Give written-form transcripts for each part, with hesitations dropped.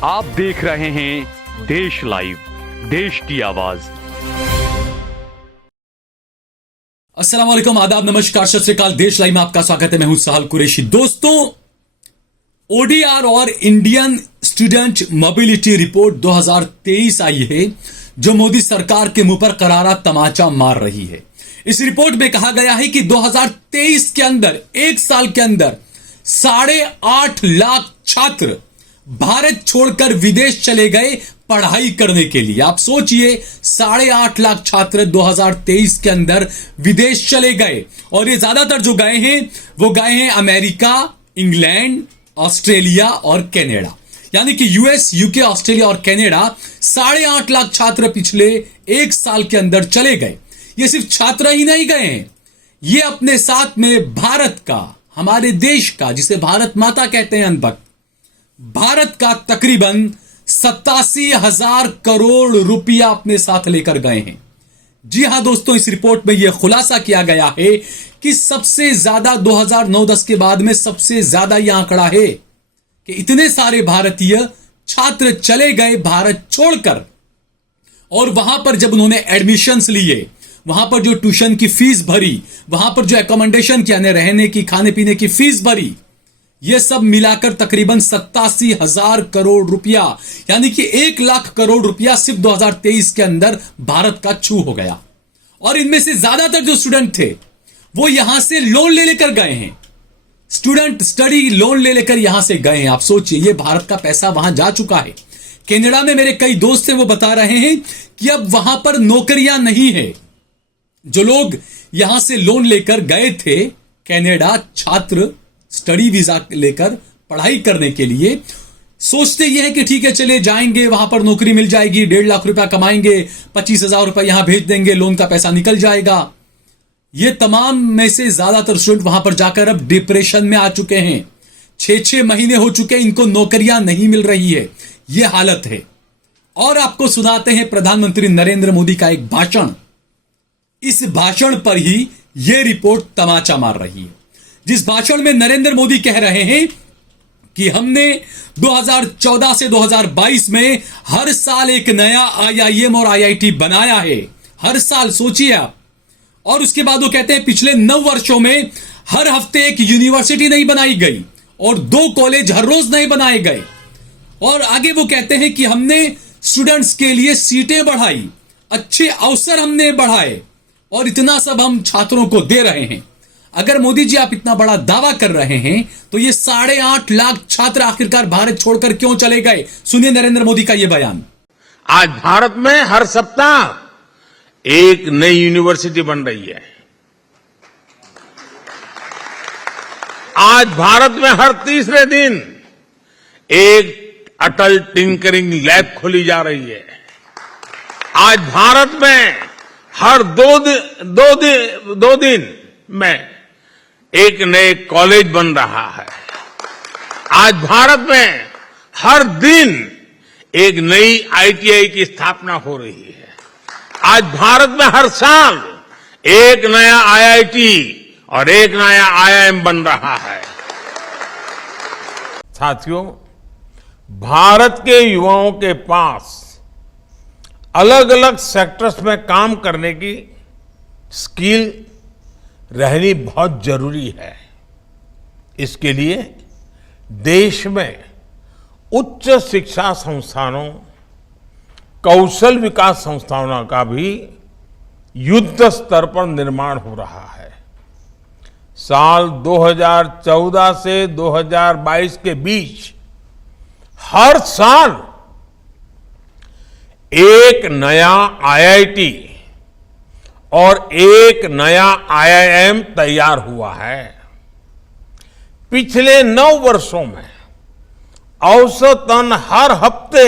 आप देख रहे हैं देश लाइव, देश की आवाज। अस्सलाम वालेकुम, आदाब, नमस्कार, सत श्री अकाल। देश लाइव में आपका स्वागत है। मैं हूं साहल कुरैशी। दोस्तों, ओडीआर और इंडियन स्टूडेंट मोबिलिटी रिपोर्ट 2023 आई है, जो मोदी सरकार के मुंह पर करारा तमाचा मार रही है। इस रिपोर्ट में कहा गया है कि 2023 के अंदर, एक साल के अंदर 8.5 लाख छात्र भारत छोड़कर विदेश चले गए पढ़ाई करने के लिए। आप सोचिए, 8.5 लाख छात्र 2023 के अंदर विदेश चले गए, और ये ज्यादातर जो गए हैं वो गए हैं अमेरिका, इंग्लैंड, ऑस्ट्रेलिया और कनाडा। यानी कि यूएस, यूके, ऑस्ट्रेलिया और कनाडा 8.5 लाख छात्र पिछले एक साल के अंदर चले गए। ये सिर्फ छात्र ही नहीं गए हैं, ये अपने साथ में भारत का, हमारे देश का, जिसे भारत माता कहते हैं अनभक्त, भारत का तकरीबन 87,000 करोड़ रुपया अपने साथ लेकर गए हैं। जी हां दोस्तों, इस रिपोर्ट में यह खुलासा किया गया है कि सबसे ज्यादा 2009-10 के बाद में सबसे ज्यादा यह आंकड़ा है कि इतने सारे भारतीय छात्र चले गए भारत छोड़कर, और वहां पर जब उन्होंने एडमिशंस लिए, वहां पर जो ट्यूशन की फीस भरी, वहां पर जो एकोमोडेशन की, यानी रहने की, खाने पीने की फीस भरी, यह सब मिलाकर तकरीबन 87,000 करोड़ रुपया, यानी कि 1 लाख करोड़ रुपया सिर्फ 2023 के अंदर भारत का छू हो गया। और इनमें से ज्यादातर जो स्टूडेंट थे वो यहां से लोन ले लेकर गए हैं। स्टूडेंट स्टडी लोन ले लेकर यहां से गए हैं। आप सोचिए, यह भारत का पैसा वहां जा चुका है। कनाडा में मेरे कई दोस्त हैं, वो बता रहे हैं कि अब वहां पर नौकरियां नहीं है। जो लोग यहां से लोन लेकर गए थे कनाडा, छात्र स्टडी वीजा लेकर पढ़ाई करने के लिए, सोचते ये है कि ठीक है, चले जाएंगे, वहां पर नौकरी मिल जाएगी, 1.5 लाख रुपया कमाएंगे, 25,000 रुपया यहां भेज देंगे, लोन का पैसा निकल जाएगा। ये तमाम में से ज्यादातर स्टूडेंट वहां पर जाकर अब डिप्रेशन में आ चुके हैं। 6-6 महीने हो चुके, इनको नौकरियां नहीं मिल रही है, यह हालत है। और आपको सुनाते हैं प्रधानमंत्री नरेंद्र मोदी का एक भाषण। इस भाषण पर ही यह रिपोर्ट तमाचा मार रही है, जिस भाषण में नरेंद्र मोदी कह रहे हैं कि हमने 2014 से 2022 में हर साल एक नया आईआईएम और आईआईटी बनाया है। हर साल, सोचिए आप। और उसके बाद वो कहते हैं पिछले 9 वर्षों में हर हफ्ते एक यूनिवर्सिटी नहीं बनाई गई और 2 कॉलेज हर रोज नहीं बनाए गए। और आगे वो कहते हैं कि हमने स्टूडेंट्स के लिए सीटें बढ़ाई, अच्छे अवसर हमने बढ़ाए, और इतना सब हम छात्रों को दे रहे हैं। अगर मोदी जी आप इतना बड़ा दावा कर रहे हैं तो ये 8.5 लाख छात्र आखिरकार भारत छोड़कर क्यों चले गए? सुनिए नरेंद्र मोदी का यह बयान। आज भारत में हर सप्ताह एक नई यूनिवर्सिटी बन रही है। आज भारत में हर तीसरे दिन एक अटल टिंकरिंग लैब खोली जा रही है। आज भारत में हर दो दिन में एक नए कॉलेज बन रहा है। आज भारत में हर दिन एक नई आईटीआई की स्थापना हो रही है। आज भारत में हर साल एक नया आईआईटी और एक नया आईआईएम बन रहा है। साथियों, भारत के युवाओं के पास अलग अलग सेक्टर्स में काम करने की स्किल रहनी बहुत जरूरी है। इसके लिए देश में उच्च शिक्षा संस्थानों, कौशल विकास संस्थानों का भी युद्ध स्तर पर निर्माण हो रहा है। साल 2014 से 2022 के बीच हर साल एक नया आईआईटी और एक नया आईआईएम तैयार हुआ है। पिछले 9 वर्षों में औसतन हर हफ्ते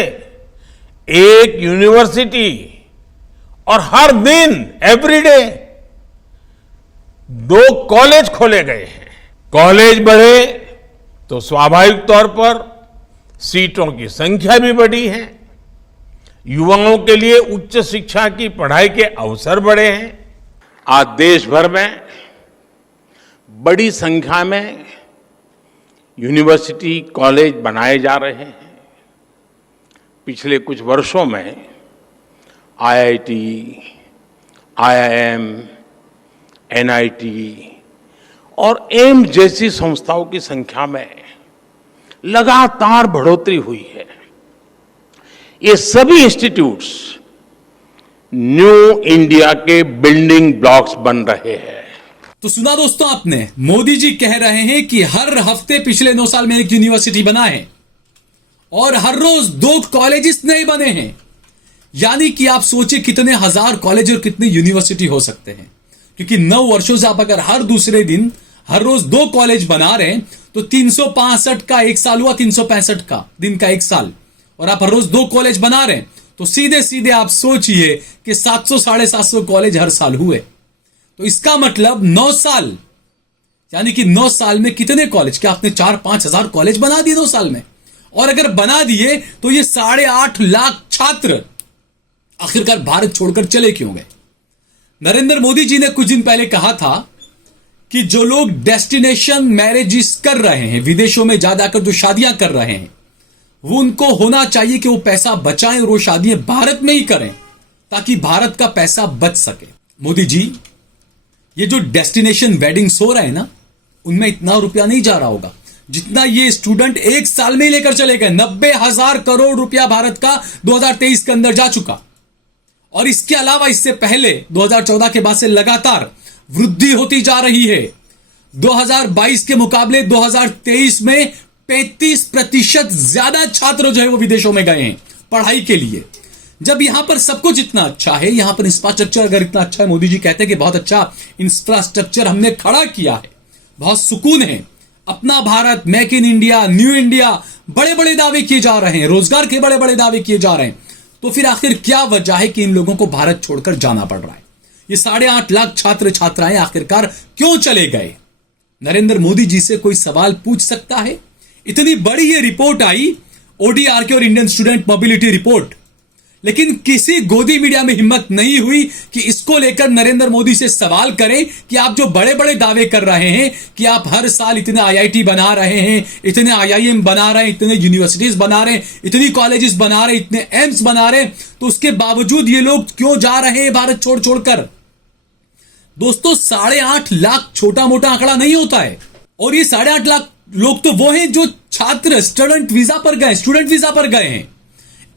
एक यूनिवर्सिटी और हर दिन, एवरीडे, 2 कॉलेज खोले गए हैं। कॉलेज बढ़े तो स्वाभाविक तौर पर सीटों की संख्या भी बढ़ी है। युवाओं के लिए उच्च शिक्षा की पढ़ाई के अवसर बढ़े हैं। आज देश भर में बड़ी संख्या में यूनिवर्सिटी, कॉलेज बनाए जा रहे हैं। पिछले कुछ वर्षों में आईआईटी, आईआईएम, एनआईटी और एम्स जैसी संस्थाओं की संख्या में लगातार बढ़ोतरी हुई है। ये सभी इंस्टीट्यूट्स न्यू इंडिया के बिल्डिंग ब्लॉक्स बन रहे हैं। तो सुना दोस्तों आपने, मोदी जी कह रहे हैं कि हर हफ्ते पिछले 9 साल में एक यूनिवर्सिटी बना है और हर रोज 2 कॉलेजेस नए बने हैं। यानी कि आप सोचिए कितने हजार कॉलेज और कितने यूनिवर्सिटी हो सकते हैं, क्योंकि 9 वर्षों से आप अगर हर दूसरे दिन हर रोज 2 कॉलेज बना रहे हैं तो 365 का एक साल हुआ, 365 का दिन का एक साल, और आप हर रोज 2 कॉलेज बना रहे हैं तो सीधे सीधे आप सोचिए कि 700 750 कॉलेज हर साल हुए। तो इसका मतलब 9 साल, यानी कि 9 साल में कितने कॉलेज, क्या आपने 4-5 हजार कॉलेज बना दिए 2 साल में? और अगर बना दिए तो ये 8.5 लाख छात्र आखिरकार भारत छोड़कर चले क्यों गए? नरेंद्र मोदी जी ने कुछ दिन पहले कहा था कि जो लोग डेस्टिनेशन मैरिजेस कर रहे हैं, विदेशों में जा जाकर जो शादियां कर रहे हैं, वो उनको होना चाहिए कि वो पैसा बचाएं और वो शादियां भारत में ही करें ताकि भारत का पैसा बच सके। मोदी जी, ये जो डेस्टिनेशन वेडिंग्स हो रहे हैं ना, उनमें इतना रुपया नहीं जा रहा होगा जितना ये स्टूडेंट एक साल में ही लेकर चले गए। 90,000 करोड़ रुपया भारत का 2023 के अंदर जा चुका। और इसके अलावा इससे पहले 2014 के बाद से लगातार वृद्धि होती जा रही है। 2022 के मुकाबले 2023 में 35% ज्यादा छात्र जो है वो विदेशों में गए हैं पढ़ाई के लिए। जब यहां पर सब कुछ इतना अच्छा है, यहां पर इंफ्रास्ट्रक्चर अगर इतना अच्छा है, मोदी जी कहते हैं कि बहुत अच्छा इंफ्रास्ट्रक्चर हमने खड़ा किया है, बहुत सुकून है, अपना Bharat, make in India, new India, बड़े बड़े दावे किए जा रहे हैं, रोजगार के बड़े बड़े दावे किए जा रहे हैं, तो फिर आखिर क्या वजह है कि इन लोगों को भारत छोड़कर जाना पड़ रहा है? ये 8.5 लाख छात्र छात्राएं आखिरकार क्यों चले गए? नरेंद्र मोदी जी से कोई सवाल पूछ सकता है? इतनी बड़ी ये रिपोर्ट आई, ओडीआरके और इंडियन स्टूडेंट मोबिलिटी रिपोर्ट, लेकिन किसी गोदी मीडिया में हिम्मत नहीं हुई कि इसको लेकर नरेंद्र मोदी से सवाल करें कि आप जो बड़े बड़े दावे कर रहे हैं कि आप हर साल इतने आईआईटी बना रहे हैं, इतने आईआईएम बना रहे हैं, इतने यूनिवर्सिटीज बना रहे हैं, इतनी कॉलेजेस बना रहे हैं, इतने एम्स बना रहे हैं, तो उसके बावजूद ये लोग क्यों जा रहे हैं भारत छोड़ छोड़कर? दोस्तों, 8.5 लाख छोटा मोटा आंकड़ा नहीं होता है। और ये 8.5 लाख लोग तो वो हैं जो छात्र स्टूडेंट वीजा पर गए हैं।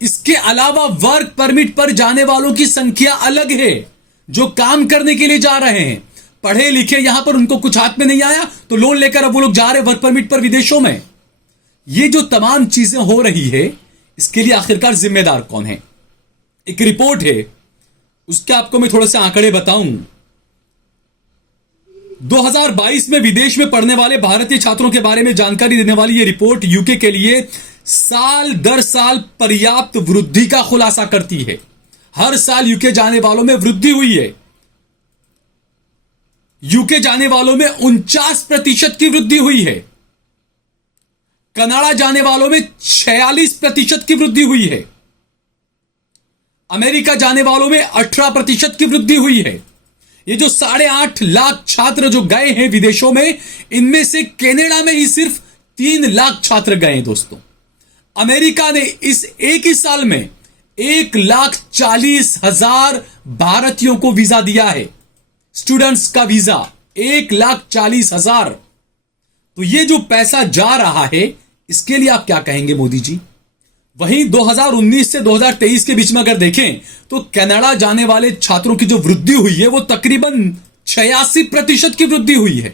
इसके अलावा वर्क परमिट पर जाने वालों की संख्या अलग है, जो काम करने के लिए जा रहे हैं, पढ़े लिखे, यहां पर उनको कुछ हाथ में नहीं आया तो लोन लेकर अब वो लोग जा रहे हैं वर्क परमिट पर विदेशों में। ये जो तमाम चीजें हो रही है, इसके लिए आखिरकार जिम्मेदार कौन है? एक रिपोर्ट है, उसके आपको मैं थोड़े से आंकड़े बताऊं। 2022 में विदेश में पढ़ने वाले भारतीय छात्रों के बारे में जानकारी देने वाली यह रिपोर्ट यूके के लिए साल दर साल पर्याप्त वृद्धि का खुलासा करती है। हर साल यूके जाने वालों में वृद्धि हुई है। यूके जाने वालों में 49% की वृद्धि हुई है। कनाडा जाने वालों में 46% की वृद्धि हुई है। अमेरिका जाने वालों में 18% की वृद्धि हुई है। ये जो 8.5 लाख छात्र जो गए हैं विदेशों में, इनमें से कनाडा में ही सिर्फ 3 लाख छात्र गए हैं दोस्तों। अमेरिका ने इस एक ही साल में 1,40,000 भारतीयों को वीजा दिया है, स्टूडेंट्स का वीजा 1,40,000। तो ये जो पैसा जा रहा है, इसके लिए आप क्या कहेंगे मोदी जी? वहीं 2019 से 2023 के बीच में अगर देखें तो कनाडा जाने वाले छात्रों की जो वृद्धि हुई है वो तकरीबन 86% की वृद्धि हुई है।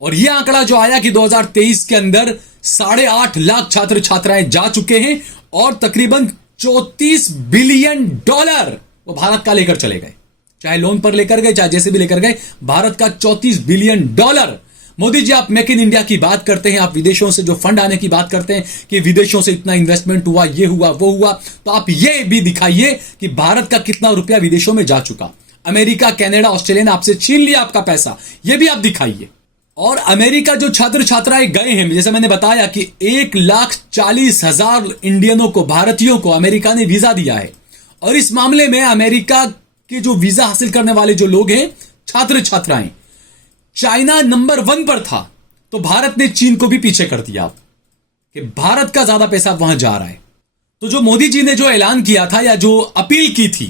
और यह आंकड़ा जो आया कि 2023 के अंदर 8.5 लाख छात्र छात्राएं जा चुके हैं और तकरीबन $34 बिलियन वो भारत का लेकर चले गए, चाहे लोन पर लेकर गए, चाहे जैसे भी लेकर गए, भारत का $34 बिलियन। मोदी जी, आप मेक इन इंडिया की बात करते हैं, आप विदेशों से जो फंड आने की बात करते हैं कि विदेशों से इतना इन्वेस्टमेंट हुआ, ये हुआ, वो हुआ, तो आप ये भी दिखाइए कि भारत का कितना रुपया विदेशों में जा चुका। अमेरिका, कनाडा, ऑस्ट्रेलिया ने आपसे छीन लिया आपका पैसा, ये भी आप दिखाइए। और अमेरिका जो छात्र छात्राएं गए हैं, जैसे मैंने बताया कि 1,40,000 इंडियनों को, भारतीयों को अमेरिका ने वीजा दिया है। और इस मामले में अमेरिका के जो वीजा हासिल करने वाले जो लोग हैं, छात्र छात्राएं, चाइना नंबर 1 पर था, तो भारत ने चीन को भी पीछे कर दिया कि भारत का ज्यादा पैसा वहां जा रहा है। तो जो मोदी जी ने जो ऐलान किया था या जो अपील की थी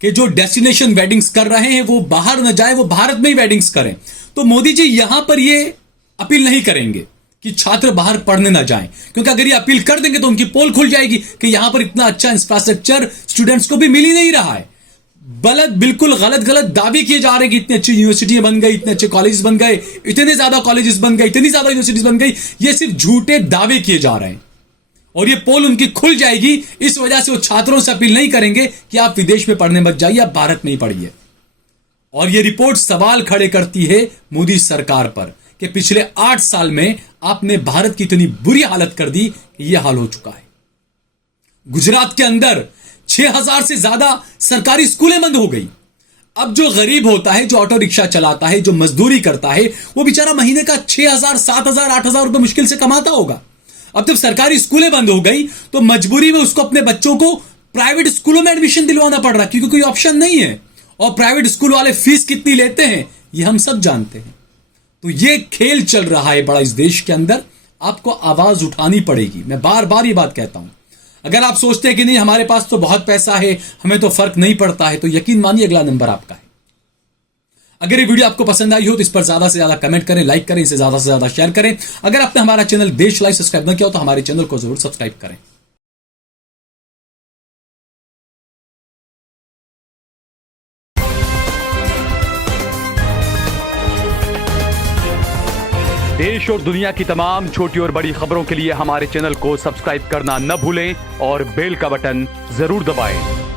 कि जो डेस्टिनेशन वेडिंग्स कर रहे हैं वो बाहर न जाए, वो भारत में ही वेडिंग्स करें, तो मोदी जी यहां पर ये अपील नहीं करेंगे कि छात्र बाहर पढ़ने ना जाएं, क्योंकि अगर ये अपील कर देंगे तो उनकी पोल खुल जाएगी कि यहां पर इतना अच्छा इंफ्रास्ट्रक्चर स्टूडेंट्स को भी मिल ही नहीं रहा है। बिल्कुल गलत दावे किए जा रहे हैं कि इतनी अच्छी यूनिवर्सिटी बन गई, इतने अच्छे कॉलेज बन गए, इतने ज्यादा कॉलेजेस बन गए, इतनी ज्यादा यूनिवर्सिटीज बन गई। ये सिर्फ झूठे दावे किए जा रहे हैं और ये पोल उनकी खुल जाएगी। इस वजह से वो छात्रों से अपील नहीं करेंगे कि आप विदेश में पढ़ने मत जाइए, आप भारत में ही पढ़िए। और ये रिपोर्ट सवाल खड़े करती है मोदी सरकार पर कि पिछले 8 साल में आपने भारत की इतनी बुरी हालत कर दी कि यह हाल हो चुका है। गुजरात के अंदर 6000 से ज्यादा सरकारी स्कूलें बंद हो गई। अब जो गरीब होता है, जो ऑटो रिक्शा चलाता है, जो मजदूरी करता है, वो बेचारा महीने का 6000, 7000, 8000 रुपए मुश्किल से कमाता होगा। अब जब सरकारी स्कूलें बंद हो गई तो मजबूरी में उसको अपने बच्चों को प्राइवेट स्कूलों में एडमिशन दिलवाना पड़ रहा, क्योंकि कोई ऑप्शन नहीं है। और प्राइवेट स्कूल वाले फीस कितनी लेते हैं ये हम सब जानते हैं। तो ये खेल चल रहा है बड़ा इस देश के अंदर। आपको आवाज उठानी पड़ेगी। मैं बार बार ये बात कहता हूं। अगर आप सोचते हैं कि नहीं हमारे पास तो बहुत पैसा है, हमें तो फर्क नहीं पड़ता है, तो यकीन मानिए अगला नंबर आपका है। अगर ये वीडियो आपको पसंद आई हो तो इस पर ज्यादा से ज्यादा कमेंट करें, लाइक करें, इसे ज्यादा से ज्यादा शेयर करें। अगर आपने हमारा चैनल देश लाइव सब्सक्राइब न किया हो तो हमारे चैनल को जरूर सब्सक्राइब करें। देश और दुनिया की तमाम छोटी और बड़ी खबरों के लिए हमारे चैनल को सब्सक्राइब करना न भूलें और बेल का बटन जरूर दबाएं।